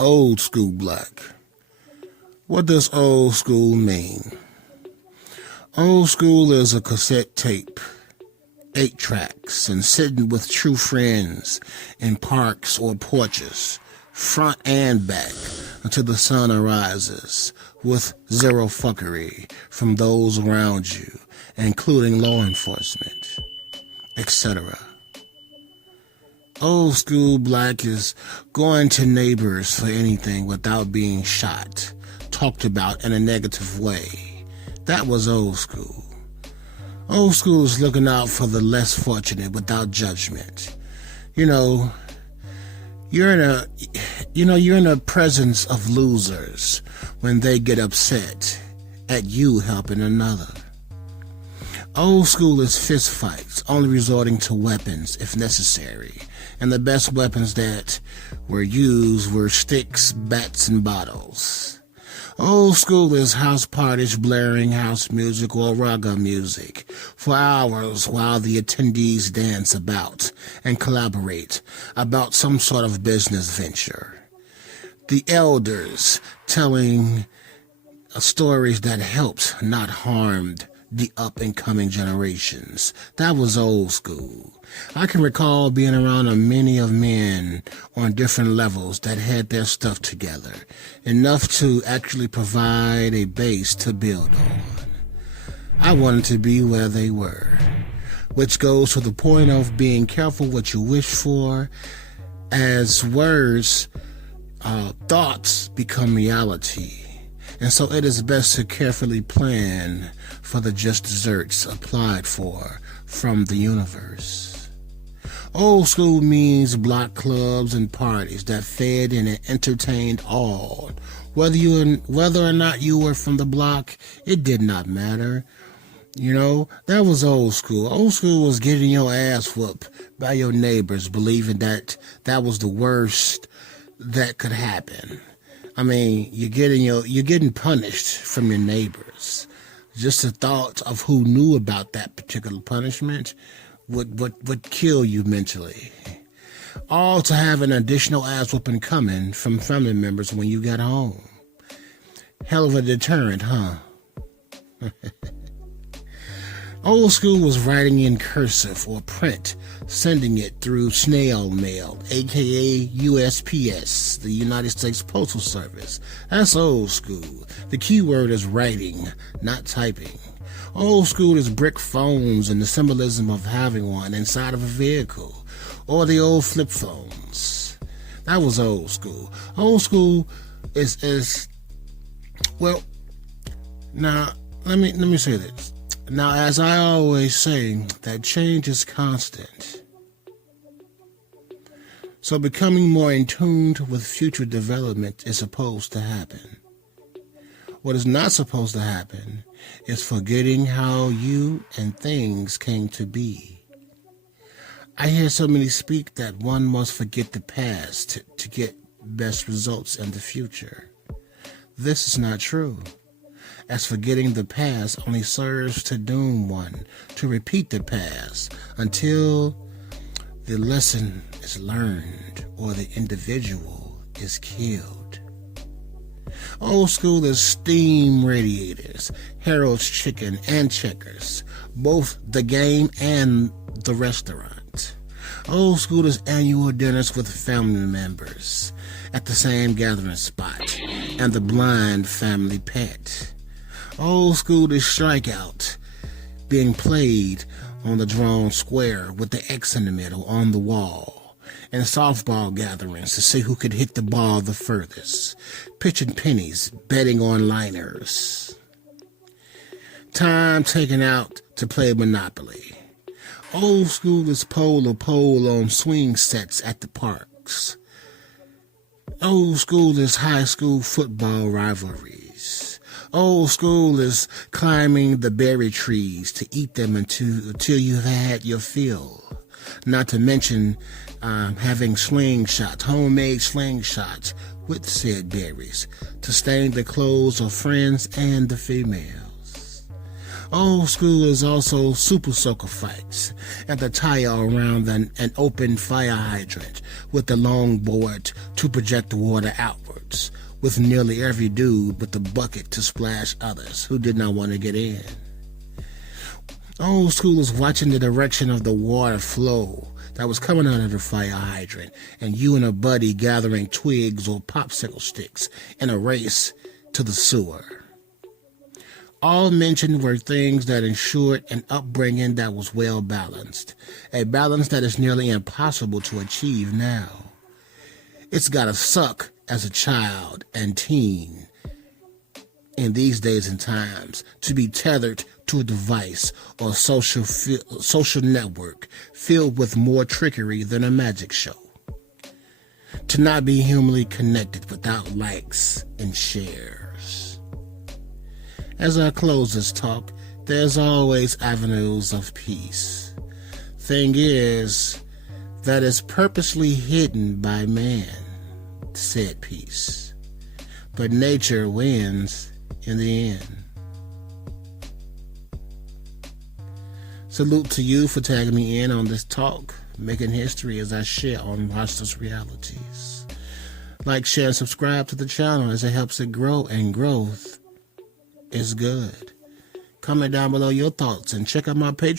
Old Skool Black. What does old school mean? Old school is a cassette tape, 8 tracks, and sitting with true friends in parks or porches, front and back, until the sun arises, with zero fuckery from those around you, including law enforcement, etc. Old Skool Black is going to neighbors for anything without being shot, talked about in a negative way. That was old school. Old school is looking out for the less fortunate without judgment. You're in a presence of losers when they get upset at you helping another. Old school is fist fights, only resorting to weapons if necessary, and the best weapons that were used were sticks, bats, and bottles. Old school is house parties, blaring house music or raga music for hours while the attendees dance about and collaborate about some sort of business venture. The elders telling stories that helped, not harmed, the up-and-coming generations. That was old school. I can recall being around a many of men on different levels that had their stuff together, enough to actually provide a base to build on. I wanted to be where they were, which goes to the point of being careful what you wish for, as words, thoughts become reality. And so it is best to carefully plan for the just desserts applied for from the universe. Old school means block clubs and parties that fed and entertained all. Whether or not you were from the block, it did not matter. That was old school. Old school was getting your ass whooped by your neighbors, believing that was the worst that could happen. I mean, you're getting punished from your neighbors. Just the thought of who knew about that particular punishment would kill you mentally. All to have an additional ass whooping coming from family members when you got home. Hell of a deterrent, huh? Old school was writing in cursive or print, sending it through snail mail, aka USPS, the United States Postal Service. That's old school. The key word is writing, not typing. Old school is brick phones and the symbolism of having one inside of a vehicle, or the old flip phones. That was old school. Old school is well. Now let me say this. Now, as I always say, that change is constant. So becoming more in tune with future development is supposed to happen. What is not supposed to happen is forgetting how you and things came to be. I hear so many speak that one must forget the past to get best results in the future. This is not true, as forgetting the past only serves to doom one to repeat the past until the lesson is learned or the individual is killed. Old school is steam radiators, Harold's Chicken and Checkers, both the game and the restaurant. Old school is annual dinners with family members at the same gathering spot and the blind family pet. Old school is strikeout being played on the drawn square with the X in the middle on the wall, and softball gatherings to see who could hit the ball the furthest, pitching pennies, betting on liners. Time taken out to play Monopoly. Old school is pole on swing sets at the parks. Old school is high school football rivalries. Old school is climbing the berry trees to eat them until you've had your fill. Not to mention having slingshots, homemade slingshots with said berries to stain the clothes of friends and the females. Old school is also super soaker fights at the tire around an open fire hydrant with the long board to project the water outwards, with nearly every dude with the bucket to splash others who did not want to get in. Old school is watching the direction of the water flow that was coming out of the fire hydrant, and you and a buddy gathering twigs or popsicle sticks in a race to the sewer. All mentioned were things that ensured an upbringing that was well balanced, a balance that is nearly impossible to achieve now. It's gotta suck as a child and teen in these days and times to be tethered to a device or social network filled with more trickery than a magic show. To not be humanly connected without likes and shares. As I close this talk, there's always avenues of peace. Thing is, that is purposely hidden by man, said peace. But nature wins in the end. Salute to you for tagging me in on this talk, making history as I share on Monsters Realities. Like, share, and subscribe to the channel as it helps it grow, and growth is good. Comment down below your thoughts and check out my Patreon.